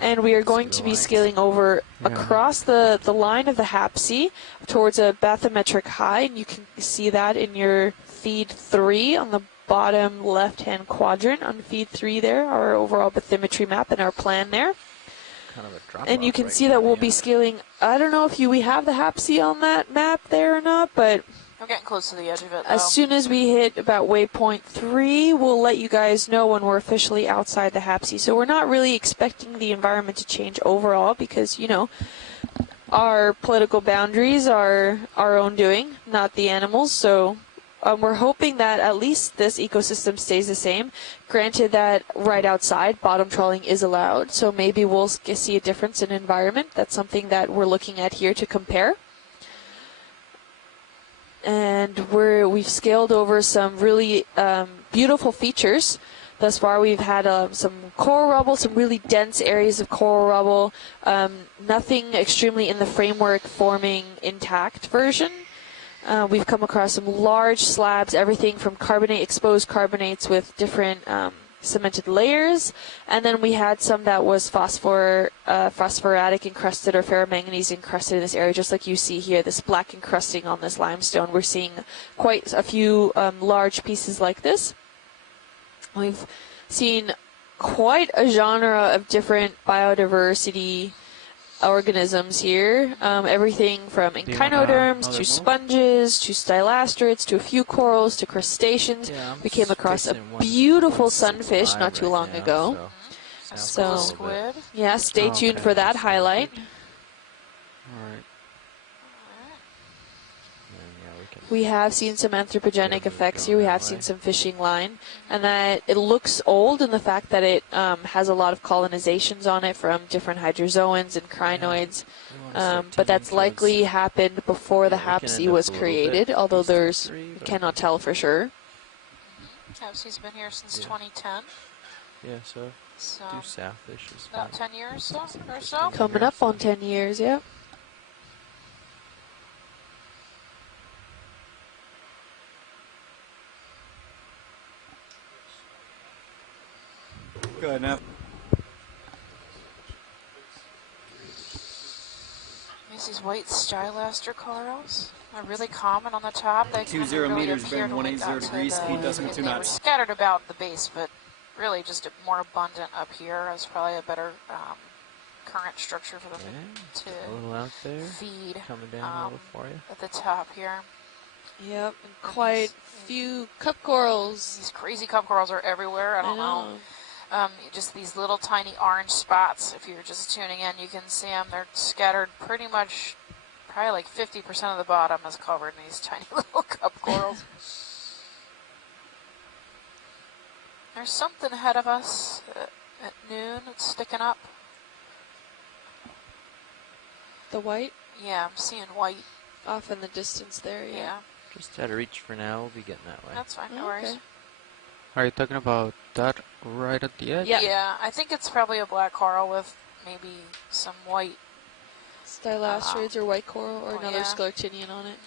And we are going the to be lines. scaling over Yeah. across the line of the HAPC towards a bathymetric high, and you can see that in your feed 3 on the bottom left-hand quadrant on feed 3 there, our overall bathymetry map and our plan there. Kind of a drop And you off can right see now, that we'll yeah. be scaling, I don't know if we have the HAPC on that map there or not, but We're getting close to the edge of it, though. as soon as we hit about waypoint 3, we'll let you guys know when we're officially outside the HAPC. So we're not really expecting the environment to change overall because, you know, our political boundaries are our own doing, not the animals. So we're hoping that at least this ecosystem stays the same. Granted that right outside, bottom trawling is allowed. So maybe we'll see a difference in environment. That's something that we're looking at here to compare. And we've scaled over some really beautiful features. Thus far, we've had some coral rubble, some really dense areas of coral rubble, nothing extremely in the framework forming intact version. We've come across some large slabs, everything from exposed carbonates with different cemented layers, and then we had some that was phosphoratic encrusted or ferromanganese encrusted in this area, just like you see here, this black encrusting on this limestone. We're seeing quite a few large pieces like this. We've seen quite a genre of different biodiversity organisms here. Everything from you wanna another echinoderms to move? sponges to stylastrids to a few corals to crustaceans. Yeah, I'm We came across a fixing beautiful 165 sunfish not too right long now, ago. A sounds So- school of a little bit. squid. Yeah, stay Oh, tuned okay. for that highlight. Alright. Yeah, we can. We have seen some anthropogenic Get a effects move here. We going have that seen way. some fishing line, and that it looks old in the fact that it has a lot of colonizations on it from different hydrozoans and crinoids. We wanna start But that's tending towards- likely happened before the Yeah, we can HAPC end up was a little created, bit although east of there's 3, but- cannot tell for sure. He's been here since Yeah. 2010, Yeah, so so due south-ish is about fine. 10 years or so. Coming up on 10 years, yeah. Go ahead now. These white stylaster corals are really common on the top. They 20 kinda really meters, appeared bearing when we 180 got to degrees, the- speed decimal 2 They were knots. scattered about the base, but really just more abundant up here. It's probably a better current structure for them Yeah, a to little out there, feed coming down a little for you. at the top here. Yep, and quite few cup corals. These crazy cup corals are everywhere. I don't know. Just these little tiny orange spots. If you're just tuning in, you can see them. They're scattered pretty much, probably like 50% of the bottom is covered in these tiny little cup corals. There's something ahead of us at noon. It's sticking up. The white Yeah, I'm seeing white. off in the distance there, Yeah, yeah. Just out of reach for now, we'll be getting that way. that's fine. No Okay. worries. Are you talking about that right at the edge? Yeah. Yeah, I think it's probably a black coral with maybe some white. Stylastrids or white coral or Oh, another yeah. sclertinian on it.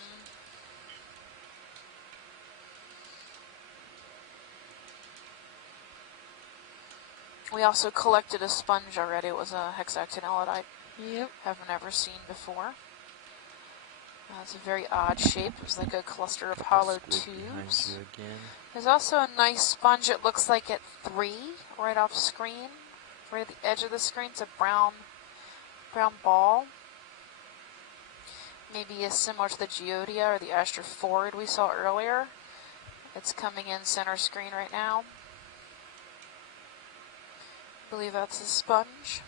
We also collected a sponge already. It was a hexactinellite I Yep. have never seen before. It's a very odd shape. It's like a cluster of hollow Squid behind tubes. you again. There's also a nice sponge. It looks like at 3, right off screen, right at the edge of the screen. It's a brown brown ball. Maybe is similar to the Geodia or the Astrophorid we saw earlier. It's coming in center screen right now. I believe that's a sponge.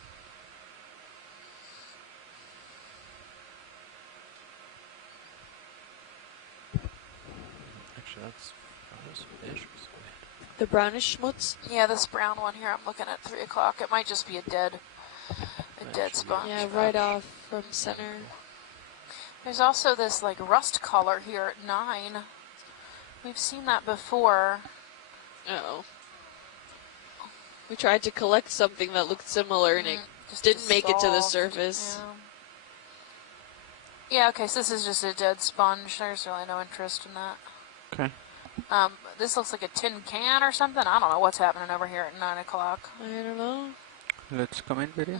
Actually, that's brownish-ish. The brownish schmutz? Yeah, this brown one here, I'm looking at 3 o'clock. It might just be a dead sponge. Yeah, right off from center. There's also this like rust color here at 9. We've seen that before. Uh-oh. We tried to collect something that looked similar and it Just didn't make it to the dissolved. surface. Yeah, okay, so this is just a dead sponge. There's really no interest in that. Okay. This looks like a tin can or something. I don't know what's happening over here at 9 o'clock. I don't know. Let's come in video.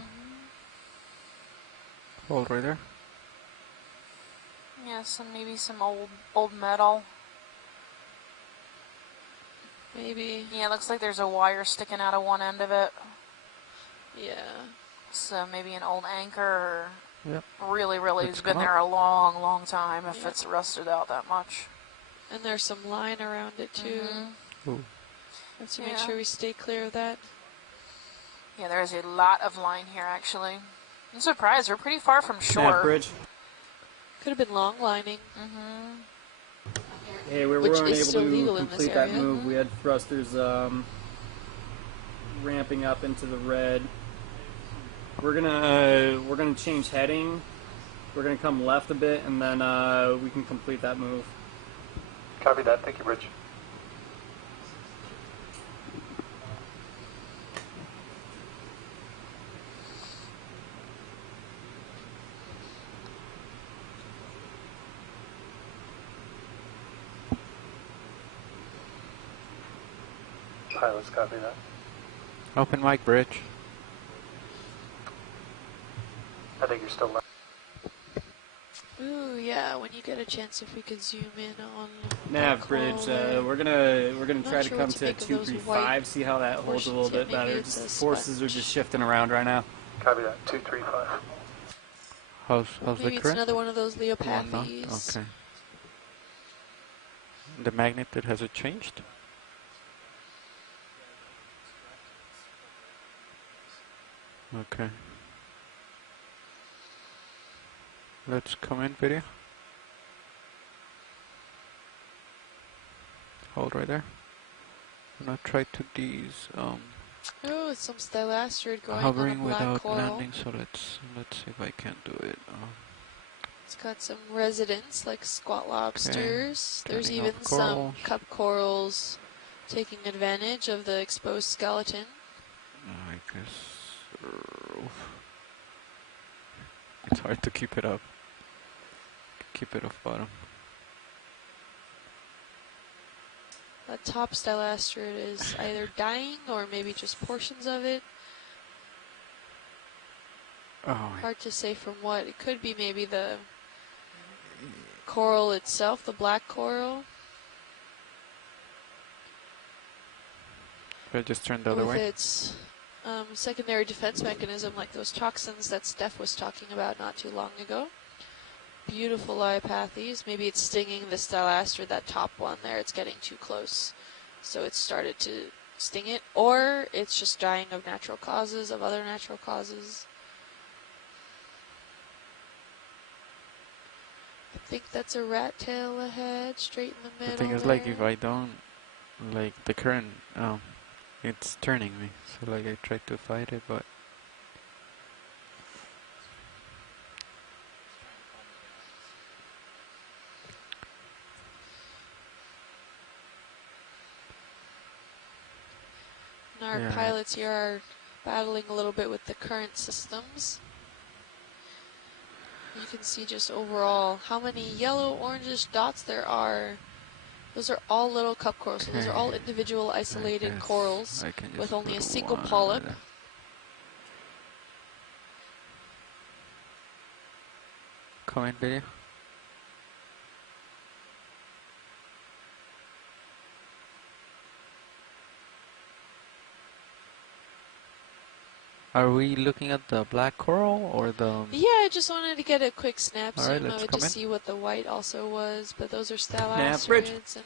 Hold right there. Yeah, maybe some old metal. Maybe. Yeah, it looks like there's a wire sticking out of one end of it. Yeah. So maybe an old anchor or Yep. really Let's it's been come there a long time if Yep. it's rusted out that much. And there's some line around it too. Ooh. Let's make sure we stay clear of that. Yeah, there is a lot of line here actually. I'm surprised, we're pretty far from shore. Nav bridge. Could have been long lining. Hey, we Which weren't is able still to legal in this complete that area. move. We had thrusters ramping up into the red. We're gonna change heading. We're gonna come left a bit, and then we can complete that move. Copy that. Thank you, Bridge. Pilots, copy that. Open mic bridge. I think you're still left. Ooh, yeah, when you get a chance, if we could zoom in on Nav that bridge. color. We're gonna Not try to sure come what to to make of those 235. See how that holds a little portions. Yeah, bit better. maybe it's Just a forces are sponge. just shifting around right now. Copy that. 235. How's Maybe the it's current? another one of those One knot? Leopathes. Okay. The magnitude, has it changed? Okay. Let's come in video. Hold right there. I'm gonna try to these Oh, it's some stylasterid going hovering on a black without coral. landing, so let's see if I can do it. It's got some residents like squat lobsters. There's Turning even off some corals. cup corals taking advantage of the exposed skeleton. I guess it's hard to keep it up. Keep it off bottom. That top stylasterid is either dying or maybe just portions of it. Oh, Hard to say from what. It could be maybe the coral itself, the black coral. should I just turn the other With way? its secondary defense mechanism, like those toxins that Steph was talking about not too long ago. Beautiful Leopathes. Maybe it's stinging the stylaster, that top one there. It's getting too close, so it started to sting it. Or it's just dying of natural causes, of other natural causes. I think that's a rat tail ahead, straight in the The middle. thing is, like, if I don't, like, the current, it's turning me. So, like, I try to fight it, but And our yeah. pilots here are battling a little bit with the current systems. You can see just overall how many yellow orangish dots there are. Those are all little cup corals. So those are all individual isolated corals with only a single polyp. Comment video. Are we looking at the black coral or the... Yeah, I just wanted to get a quick snap All right, zoom let's of it come to in. see what the white also was, but those are Bridge. stylasterids, and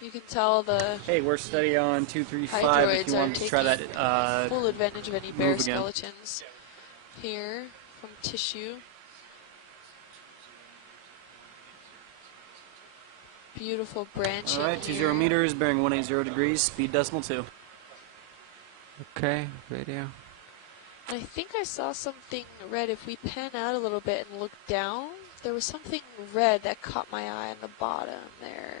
you can tell the Hey, we're steady on 235 if hydroids you are want to try that taking full advantage of any bare move again. skeletons here from tissue. Beautiful branching. Alright, 20 here. meters, bearing 180 degrees, speed decimal 2. Okay, video. I think I saw something red. If we pan out a little bit and look down, there was something red that caught my eye on the bottom there.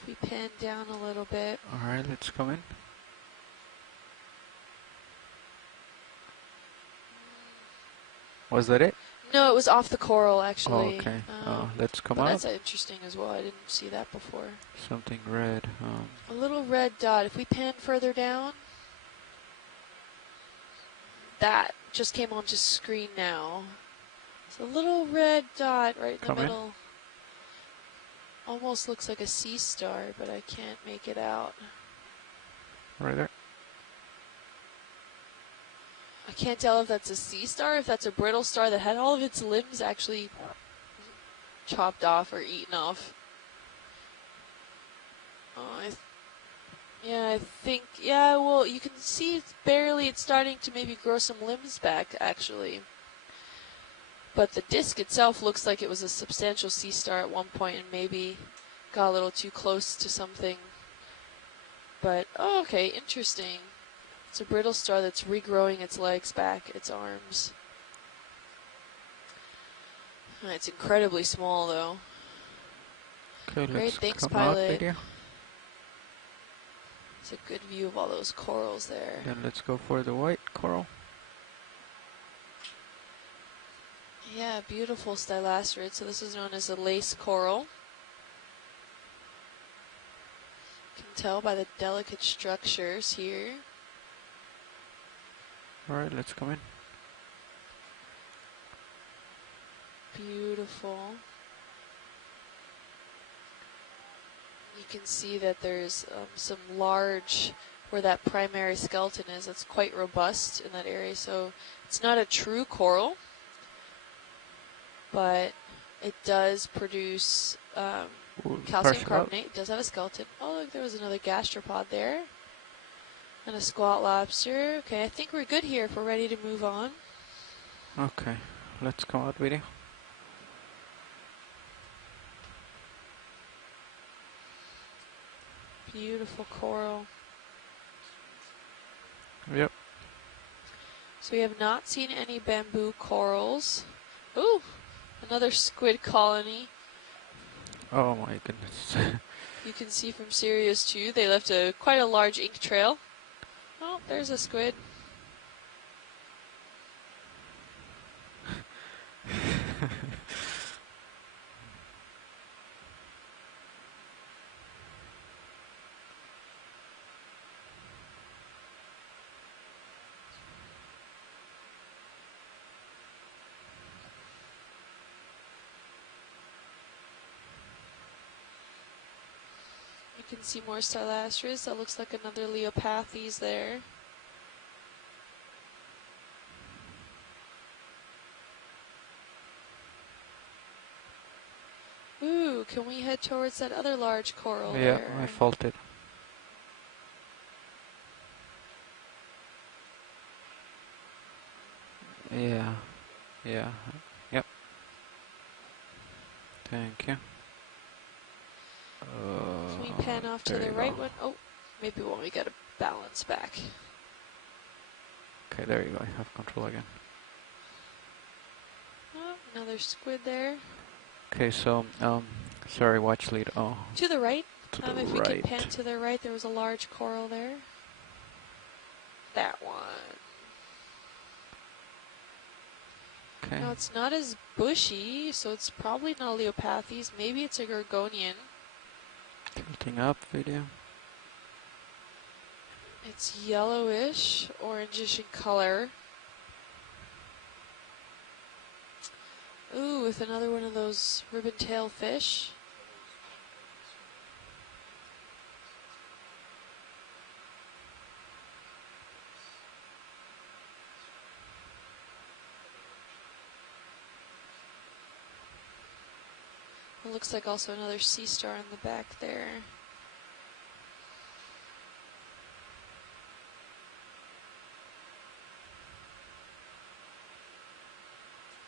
If we pan down a little bit. All right, let's come in. Was that it? No, it was off the coral, actually. Oh, okay. Let's come but out. that's interesting as well. I didn't see that before. Something red. A little red dot. If we pan further down, that just came onto screen now. It's a little red dot right in the middle. Almost looks like a sea star, but I can't make it out. Right there. I can't tell if that's a sea star, if that's a brittle star that had all of its limbs actually chopped off or eaten off. Oh, I think, well, you can see it's starting to maybe grow some limbs back, actually. But the disc itself looks like it was a substantial sea star at one point and maybe got a little too close to something. But, oh, okay, interesting. It's a brittle star that's regrowing its legs back, its arms. It's incredibly small, though. Okay, Great, let's thanks, come pilot. out video. It's a good view of all those corals there. Then let's go for the white coral. Yeah, beautiful stylasterid. So this is known as a lace coral. You can tell by the delicate structures here. All right, let's come in. Beautiful. You can see that there's some large, where that primary skeleton is, it's quite robust in that area. So it's not a true coral, but it does produce calcium carbonate. It does have a skeleton. Oh, look, there was another gastropod there. And a squat lobster. Okay, I think we're good here if we're ready to move on. Okay, let's come out video. Beautiful coral. Yep. So we have not seen any bamboo corals. Ooh, another squid colony. Oh my goodness. You can see from Sirius 2, they left quite a large ink trail. Oh, there's a squid. You can see more stylasterids. That looks like another Leopathes there. Ooh, can we head towards that other large coral Yeah, there? I felt it. Yeah. Yeah. Yep. Thank you. Can we pan off to there the you right go. one? Oh, maybe when we got to balance back. Okay, there you go. I have control again. Oh, another squid there. Okay, so, sorry, watch lead. Oh, To the right. to the If we right. can pan to the right, there was a large coral there. That one. Okay. Now it's not as bushy, so it's probably not a Leopathes. Maybe it's a Gorgonian. Tilting up video. It's yellowish, orangish in color. Ooh, with another one of those ribbon-tail fish. It looks like also another sea star in the back there.